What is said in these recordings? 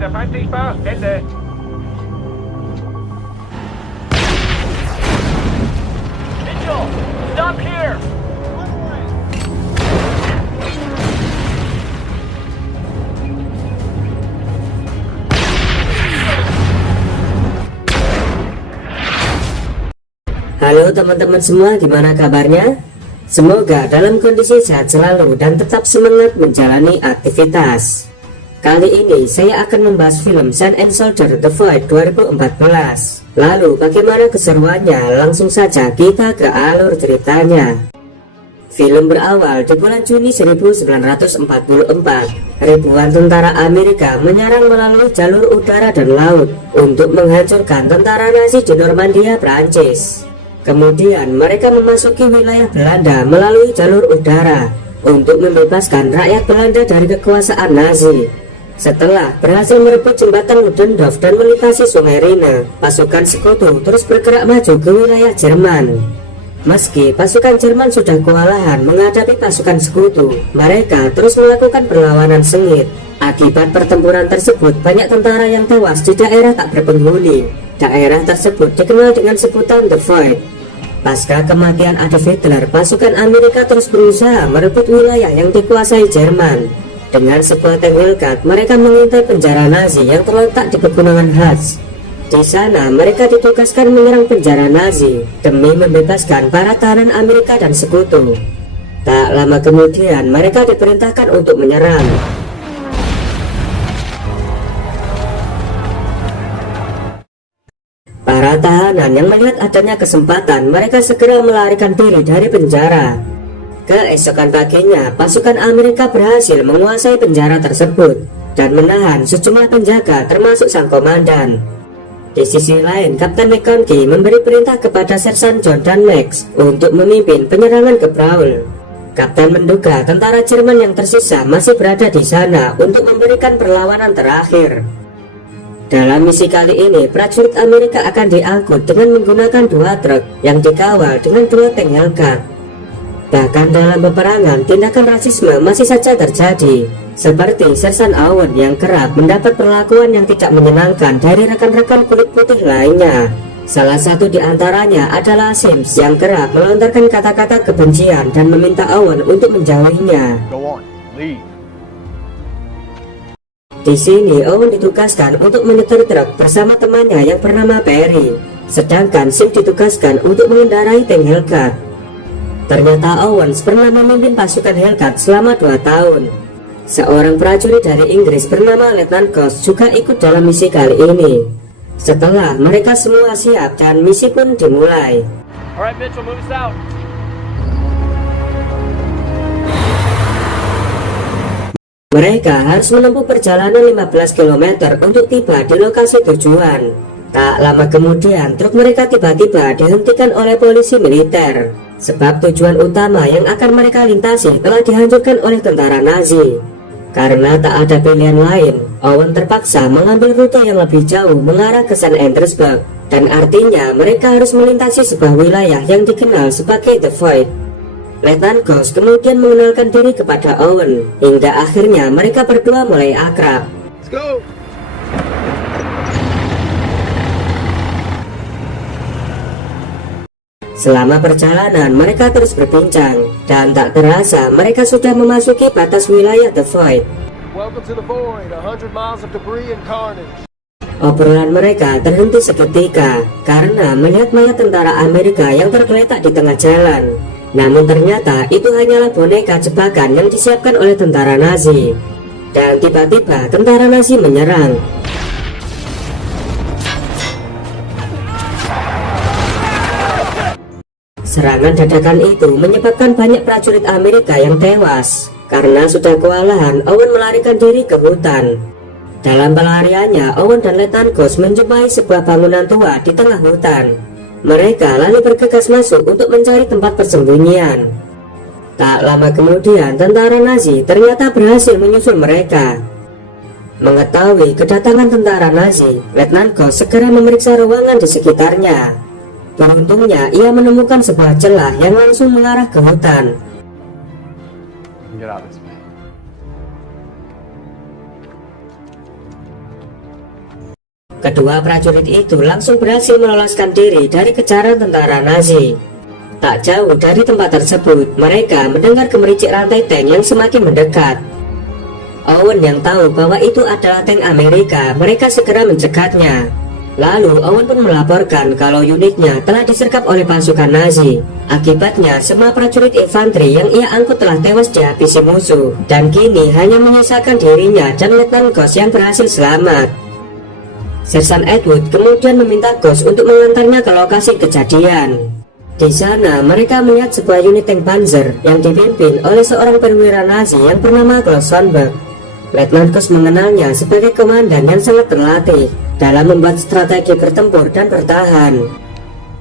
der Feind sichtbar. Ende. Mitchell, stop here. Halo teman-teman semua, gimana kabarnya? Semoga dalam kondisi sehat selalu dan tetap semangat menjalani aktivitas. Kali ini saya akan membahas film Sun and Soldier: The Void 2014. Lalu bagaimana keseruannya? Langsung saja kita ke alur ceritanya. Film berawal di bulan Juni 1944. Ribuan tentara Amerika menyerang melalui jalur udara dan laut untuk menghancurkan tentara Nazi di Normandia, Prancis. Kemudian mereka memasuki wilayah Belanda melalui jalur udara untuk membebaskan rakyat Belanda dari kekuasaan Nazi. Setelah berhasil merebut jembatan Ludendorff dan melintasi sungai Rhine, pasukan Sekutu terus bergerak maju ke wilayah Jerman. Meski pasukan Jerman sudah kewalahan menghadapi pasukan Sekutu, mereka terus melakukan perlawanan sengit. Akibat pertempuran tersebut, banyak tentara yang tewas di daerah tak berpenghuni. Daerah tersebut dikenal dengan sebutan The Void. Pasca kematian Adolf Hitler, pasukan Amerika terus berusaha merebut wilayah yang dikuasai Jerman. Dengan sebuah tank Hellcat, mereka mengintai penjara Nazi yang terletak di pegunungan Harz. Di sana, mereka ditugaskan menyerang penjara Nazi demi membebaskan para tahanan Amerika dan Sekutu. Tak lama kemudian, mereka diperintahkan untuk menyerang. Para tahanan yang melihat adanya kesempatan, mereka segera melarikan diri dari penjara. Keesokan paginya, pasukan Amerika berhasil menguasai penjara tersebut dan menahan sejumlah penjaga termasuk sang komandan. Di sisi lain, Kapten McConaughey memberi perintah kepada Sersan John dan Max untuk memimpin penyerangan ke Brawl. Kapten menduga tentara Jerman yang tersisa masih berada di sana untuk memberikan perlawanan terakhir. Dalam misi kali ini, prajurit Amerika akan diangkut dengan menggunakan 2 truk yang dikawal dengan 2 tank Hellcat. Bahkan dalam peperangan, tindakan rasisme masih saja terjadi, seperti Sersan Owen yang kerap mendapat perlakuan yang tidak menyenangkan dari rekan-rekan kulit putih lainnya. Salah satu di antaranya adalah Sims yang kerap melontarkan kata-kata kebencian dan meminta Owen untuk menjauhinya. Di sini Owen ditugaskan untuk menyetir truk bersama temannya yang bernama Perry, sedangkan Sims ditugaskan untuk mengendarai tank Hellcat. Ternyata Owens pernah memimpin pasukan Hellcat selama 2 tahun. Seorang prajurit dari Inggris bernama Letnan Ghost juga ikut dalam misi kali ini. Setelah mereka semua siap dan misi pun dimulai. Alright, Mitchell, move us out. Mereka harus menempuh perjalanan 15 km untuk tiba di lokasi tujuan. Tak lama kemudian, truk mereka tiba-tiba dihentikan oleh polisi militer. Sebab tujuan utama yang akan mereka lintasi telah dihancurkan oleh tentara Nazi. Karena tak ada pilihan lain, Owen terpaksa mengambil rute yang lebih jauh mengarah ke St. Andreasburg. Dan artinya mereka harus melintasi sebuah wilayah yang dikenal sebagai The Void. Letnan Ghost kemudian mengenalkan diri kepada Owen, hingga akhirnya mereka berdua mulai akrab. Let's go. Selama perjalanan, mereka terus berbincang, dan tak terasa mereka sudah memasuki batas wilayah The Void. Welcome to the Void, 100 miles of debris and carnage. Obrolan mereka terhenti seketika karena melihat mayat tentara Amerika yang tergeletak di tengah jalan. Namun ternyata itu hanyalah boneka jebakan yang disiapkan oleh tentara Nazi. Dan tiba-tiba tentara Nazi menyerang. Serangan dadakan itu menyebabkan banyak prajurit Amerika yang tewas. Karena sudah kewalahan, Owen melarikan diri ke hutan. Dalam pelariannya, Owen dan Letnan Ghost menjumpai sebuah bangunan tua di tengah hutan. Mereka lalu bergegas masuk untuk mencari tempat persembunyian. Tak lama kemudian, tentara Nazi ternyata berhasil menyusul mereka. Mengetahui kedatangan tentara Nazi, Letnan Ghost segera memeriksa ruangan di sekitarnya. Beruntungnya, ia menemukan sebuah celah yang langsung mengarah ke hutan. Kedua prajurit itu langsung berhasil meloloskan diri dari kejaran tentara Nazi. Tak jauh dari tempat tersebut, mereka mendengar gemericik rantai tank yang semakin mendekat. Owen yang tahu bahwa itu adalah tank Amerika, mereka segera mencegatnya. Lalu Owen pun melaporkan kalau unitnya telah disergap oleh pasukan Nazi. Akibatnya semua prajurit infanteri yang ia angkut telah tewas dihabisi musuh, dan kini hanya menyisakan dirinya dan Letnan Ghost yang berhasil selamat. Sersan Edward kemudian meminta Ghost untuk mengantarnya ke lokasi kejadian. Di sana mereka melihat sebuah unit tank Panzer yang dipimpin oleh seorang perwira Nazi yang bernama Klaus Schonberg. Letnan Ghost mengenalnya sebagai komandan yang sangat terlatih dalam membuat strategi bertempur dan bertahan.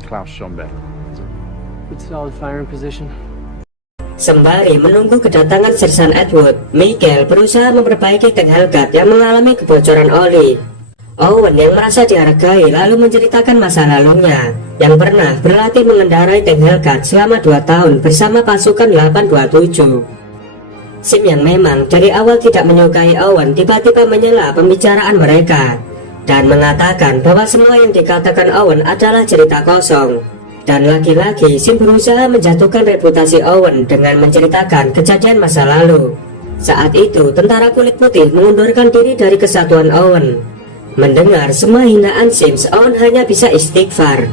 Klaus Schonberg. Good solid firing position. Sembari menunggu kedatangan Sersan Edward, Michael berusaha memperbaiki tank Hellcat yang mengalami kebocoran oli. Owen yang merasa dihargai lalu menceritakan masa lalunya yang pernah berlatih mengendarai tank Hellcat selama 2 tahun bersama pasukan 827. Sim yang memang dari awal tidak menyukai Owen tiba-tiba menyela pembicaraan mereka dan mengatakan bahwa semua yang dikatakan Owen adalah cerita kosong. Dan lagi-lagi Sim berusaha menjatuhkan reputasi Owen dengan menceritakan kejadian masa lalu. Saat itu tentara kulit putih mengundurkan diri dari kesatuan Owen. Mendengar semua hinaan Sims, Owen hanya bisa istighfar.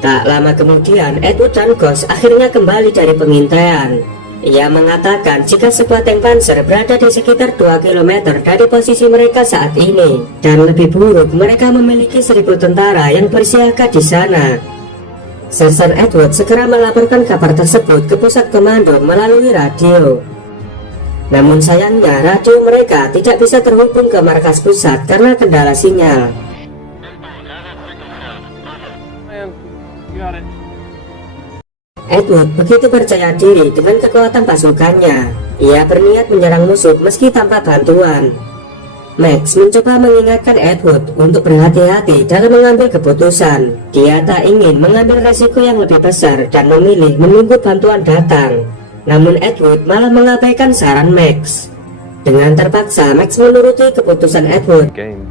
Tak lama kemudian, Edward dan Ghost akhirnya kembali dari pengintaian. Ia mengatakan jika sebuah tank Panzer berada di sekitar 2 km dari posisi mereka saat ini, dan lebih buruk mereka memiliki 1.000 tentara yang bersiaga di sana. Sersan Edward segera melaporkan kabar tersebut ke pusat komando melalui radio. Namun sayangnya radio mereka tidak bisa terhubung ke markas pusat karena kendala sinyal. Edward begitu percaya diri dengan kekuatan pasukannya. Ia berniat menyerang musuh meski tanpa bantuan. Max mencoba mengingatkan Edward untuk berhati-hati dalam mengambil keputusan. Dia tak ingin mengambil resiko yang lebih besar dan memilih menunggu bantuan datang. Namun Edward malah mengabaikan saran Max. Dengan terpaksa Max menuruti keputusan Edward. Game,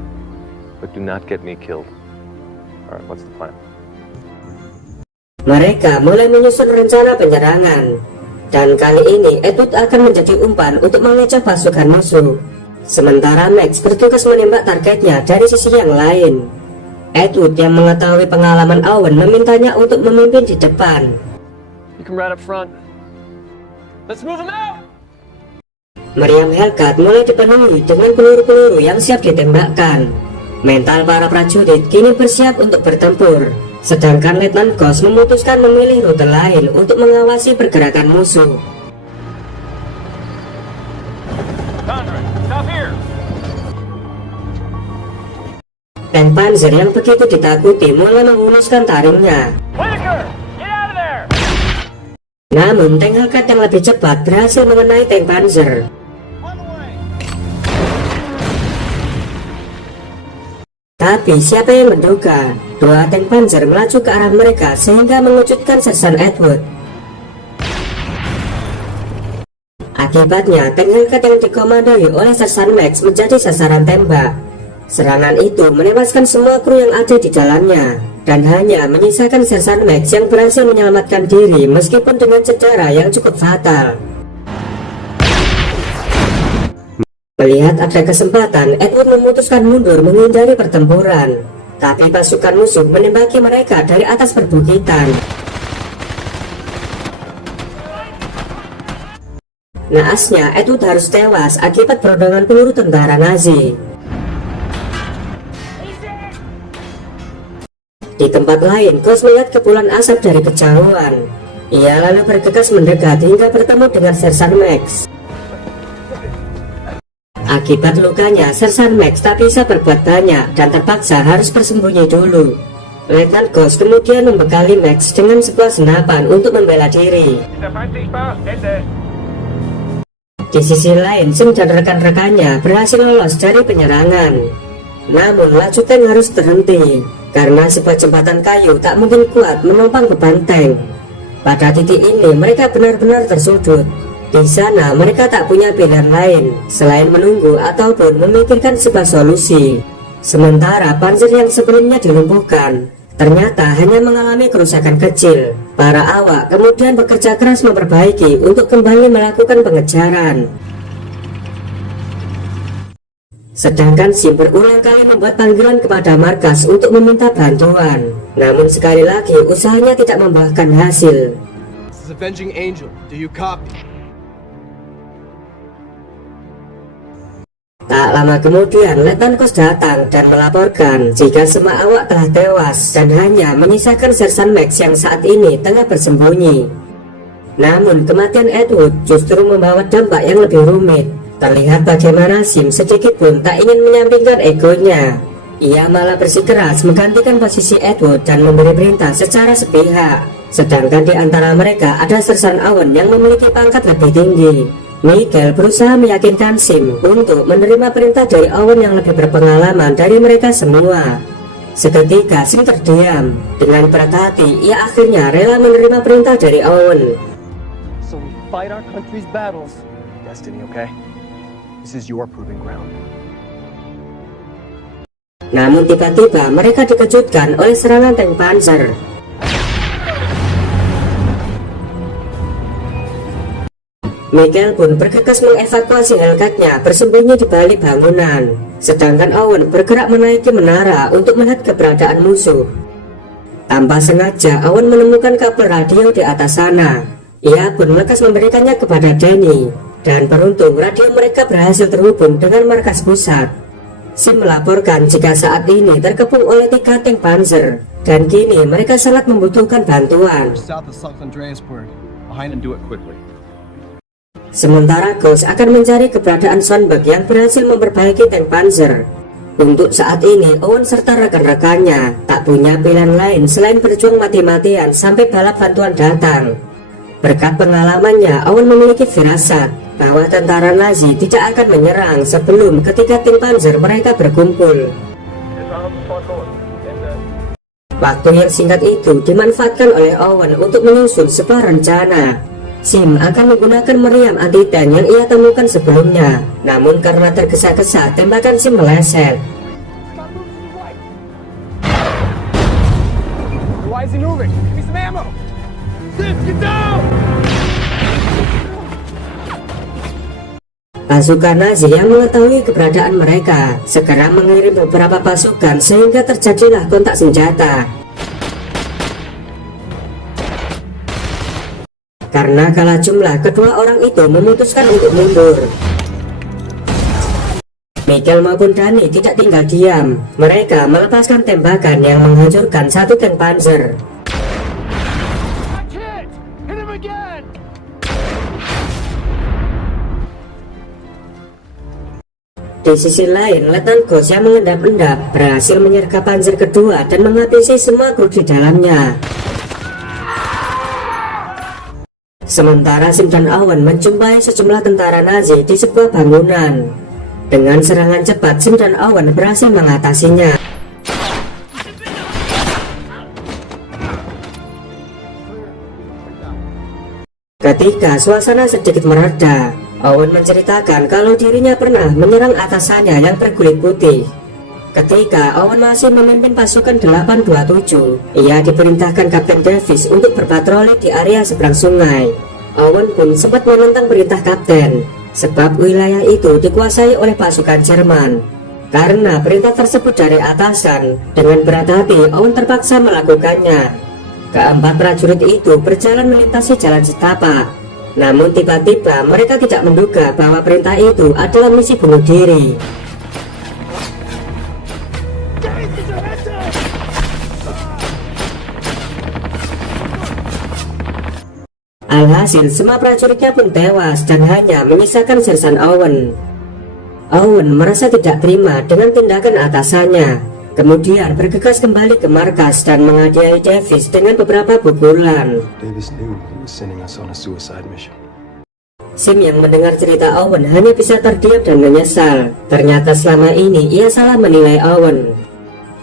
but do not get me killed. Alright, what's the plan? Mereka mulai menyusun rencana penyerangan. Dan kali ini Edward akan menjadi umpan untuk mengecoh pasukan musuh. Sementara Max bertugas menembak targetnya dari sisi yang lain. Edward yang mengetahui pengalaman Owen memintanya untuk memimpin di depan. You come right up front. Let's move them out! Meriam Hellcat mulai dipenuhi dengan peluru-peluru yang siap ditembakkan. Mental para prajurit kini bersiap untuk bertempur. Sedangkan Letnan Ghost memutuskan memilih rute lain untuk mengawasi pergerakan musuh. Tank Panzer yang begitu ditakuti mulai menghunuskan taringnya. Namun tank Hellcat yang lebih cepat berhasil mengenai tank Panzer. Tapi siapa yang menduga, 2 tank Panzer melaju ke arah mereka sehingga mengejutkan Sersan Edward. Akibatnya tank Hellcat yang dikomandoi oleh Sersan Max menjadi sasaran tembak. Serangan itu menewaskan semua kru yang ada di dalamnya, dan hanya menyisakan Sersan Max yang berhasil menyelamatkan diri meskipun dengan cedera yang cukup fatal. Melihat ada kesempatan, Edward memutuskan mundur menghindari pertempuran. Tapi pasukan musuh menembaki mereka dari atas perbukitan. Naasnya, Edward harus tewas akibat berodongan peluru tentara Nazi. Di tempat lain, Ghost melihat kepulan asap dari kejauhan. Ia lalu bergegas mendekat hingga bertemu dengan Sersan Max. Akibat lukanya, Sersan Max tak bisa berbuat banyak dan terpaksa harus bersembunyi dulu. Letnan Ghost kemudian membekali Max dengan sebuah senapan untuk membela diri. Di sisi lain, Sim dan rekan-rekannya berhasil lolos dari penyerangan. Namun laju tank harus terhenti karena sebuah jembatan kayu tak mungkin kuat menopang beban tank. Pada titik ini mereka benar-benar tersudut. Di sana mereka tak punya pilihan lain selain menunggu ataupun memikirkan sebuah solusi. Sementara panzer yang sebelumnya dilumpuhkan ternyata hanya mengalami kerusakan kecil. Para awak kemudian bekerja keras memperbaiki untuk kembali melakukan pengejaran. Sedangkan Sim berulang kali membuat panggilan kepada markas untuk meminta bantuan. Namun sekali lagi usahanya tidak membuahkan hasil. This is Avenging Angel. Do you copy? Tak lama kemudian Letnan Kos datang dan melaporkan jika semua awak telah tewas dan hanya menyisakan Sersan Max yang saat ini tengah bersembunyi. Namun kematian Edward justru membawa dampak yang lebih rumit. Terlihat bagaimana Sim sedikit pun tak ingin menyampingkan egonya. Ia malah bersikeras menggantikan posisi Edward dan memberi perintah secara sepihak. Sedangkan di antara mereka ada Sersan Owen yang memiliki pangkat lebih tinggi. Michael berusaha meyakinkan Sim untuk menerima perintah dari Owen yang lebih berpengalaman dari mereka semua. Seketika Sim terdiam. Dengan berat hati, ia akhirnya rela menerima perintah dari Owen. So we fight our country's battles. Destiny, okay? This is your proving ground. Namun tiba-tiba mereka dikejutkan oleh serangan tank panzer. Michael pun bergegas mengevakuasi Hellcat-nya bersembunyi di balik bangunan. Sedangkan Owen bergerak menaiki menara untuk melihat keberadaan musuh. Tanpa sengaja Owen menemukan kabel radio di atas sana. Ia pun lekas memberikannya kepada Danny. Dan beruntung radio mereka berhasil terhubung dengan markas pusat. Sim melaporkan jika saat ini terkepung oleh 3 tank panzer. Dan kini mereka sangat membutuhkan bantuan. South of South Andreasburg. Behind and do it quickly. Sementara Ghost akan mencari keberadaan Sonberg yang berhasil memperbaiki tank panzer. Untuk saat ini Owen serta rekan-rekannya tak punya pilihan lain selain berjuang mati-matian sampai balap bantuan datang. Berkat pengalamannya, Owen memiliki firasat bahwa tentara Nazi tidak akan menyerang sebelum ketika tank panzer mereka berkumpul. Waktu yang singkat itu dimanfaatkan oleh Owen untuk menyusun sebuah rencana. Sim akan menggunakan meriam anti-tank yang ia temukan sebelumnya. Namun karena tergesa-gesa, tembakan Sim meleset. Why is he moving? Give me some ammo. Sim, get down! Pasukan Nazi yang mengetahui keberadaan mereka segera mengirim beberapa pasukan sehingga terjadilah kontak senjata. Karena kalah jumlah, kedua orang itu memutuskan untuk mundur. Michael maupun Danny tidak tinggal diam. Mereka melepaskan tembakan yang menghancurkan 1 tank panzer. Di sisi lain, Letnan Ghost yang mengendap-endap berhasil menyergap panzer kedua dan menghabisi semua kru di dalamnya. Sementara Sim dan Owen menjumpai sejumlah tentara Nazi di sebuah bangunan. Dengan serangan cepat, Sim dan Owen berhasil mengatasinya. Ketika suasana sedikit mereda, Owen menceritakan kalau dirinya pernah menyerang atasannya yang berkulit putih. Ketika Owen masih memimpin pasukan 827, ia diperintahkan Kapten Davis untuk berpatroli di area seberang sungai. Owen pun sempat menentang perintah Kapten, sebab wilayah itu dikuasai oleh pasukan Jerman. Karena perintah tersebut dari atasan, dengan berat hati Owen terpaksa melakukannya. Keempat prajurit itu berjalan melintasi jalan setapak. Namun tiba-tiba mereka tidak menduga bahwa perintah itu adalah misi bunuh diri. Alhasil semua prajuritnya pun tewas dan hanya menyisakan Sersan Owen. Owen merasa tidak terima dengan tindakan atasannya. Kemudian bergegas kembali ke markas dan menghadiahi Davis dengan beberapa pukulan. Davis knew he was sending us on a suicide mission. Sim yang mendengar cerita Owen hanya bisa terdiam dan menyesal. Ternyata selama ini ia salah menilai Owen.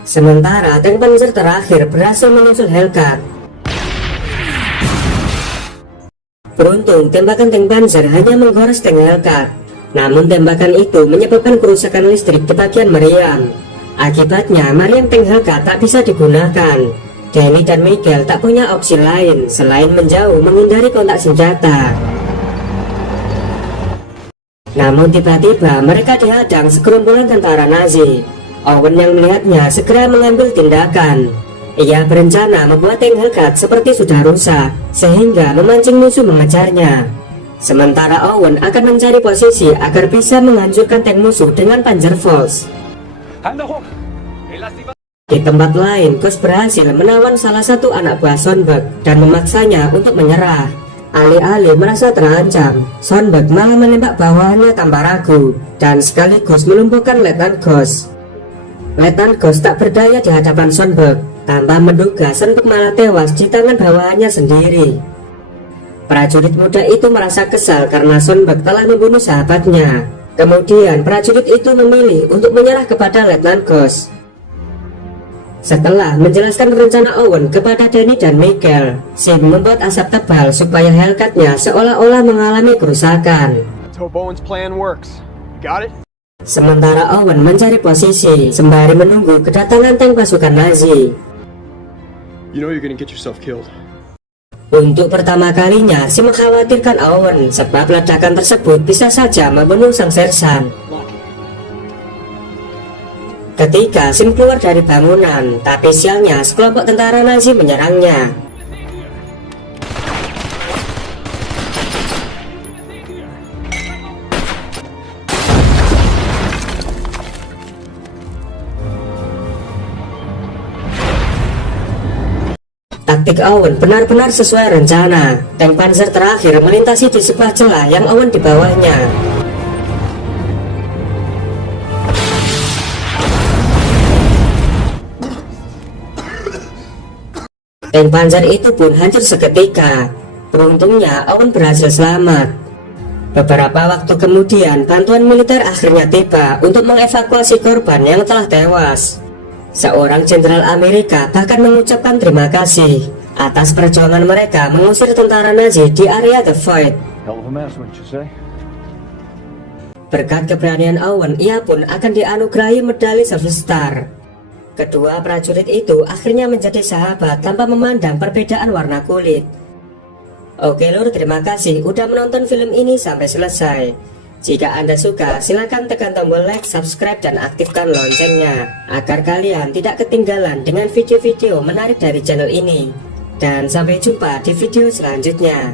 Sementara tank panzer terakhir berhasil menyusul Hellcat. Beruntung tembakan tank panzer hanya menggores tank Hellcat. Namun tembakan itu menyebabkan kerusakan listrik di bagian meriam. Akibatnya Mariam Tenghalka tak bisa digunakan. Danny dan Miguel tak punya opsi lain selain menjauh menghindari kontak senjata. Namun tiba-tiba mereka dihadang segerombolan tentara Nazi. Owen yang melihatnya segera mengambil tindakan. Ia berencana membuat tank Hellcat seperti sudah rusak sehingga memancing musuh mengejarnya. Sementara Owen akan mencari posisi agar bisa menghancurkan tank musuh dengan Panzerfaust. Di tempat lain, Ghost berhasil menawan salah satu anak buah Sonberg dan memaksanya untuk menyerah. Alih-alih merasa terancam, Sonberg malah menembak bawahannya tanpa ragu dan sekaligus melumpuhkan Letnan Ghost. Letnan Ghost tak berdaya di hadapan Sonberg. Tanpa menduga, Sonberg malah tewas di tangan bawahannya sendiri. Prajurit muda itu merasa kesal karena Sonberg telah membunuh sahabatnya. Kemudian prajurit itu memilih untuk menyerah kepada Letnan Ghost. Setelah menjelaskan rencana Owen kepada Danny dan Miguel, Sim membuat asap tebal supaya Hellcat-nya seolah-olah mengalami kerusakan. Let's hope Owen's plan works. You got it? Sementara Owen mencari posisi sembari menunggu kedatangan tank pasukan Nazi. You know you're gonna get yourself killed. Untuk pertama kalinya, Sim mengkhawatirkan Owen sebab ledakan tersebut bisa saja membunuh sang sersan. Ketika Sim keluar dari bangunan, tapi sialnya sekelompok tentara Nazi menyerangnya. Taktik Owen benar-benar sesuai rencana. Tank Panzer terakhir melintasi di sebuah celah yang Owen di bawahnya. Tank Panzer itu pun hancur seketika. Beruntungnya Owen berhasil selamat. Beberapa waktu kemudian bantuan militer akhirnya tiba untuk mengevakuasi korban yang telah tewas. Seorang jenderal Amerika bahkan mengucapkan terima kasih atas perjuangan mereka mengusir tentara Nazi di area The Void. Berkat keberanian Owen, ia pun akan dianugerahi medali Silver Star. Kedua prajurit itu akhirnya menjadi sahabat tanpa memandang perbedaan warna kulit. Oke lur, terima kasih udah menonton film ini sampai selesai. Jika Anda suka, silakan tekan tombol like, subscribe, dan aktifkan loncengnya agar kalian tidak ketinggalan dengan video-video menarik dari channel ini. Dan sampai jumpa di video selanjutnya.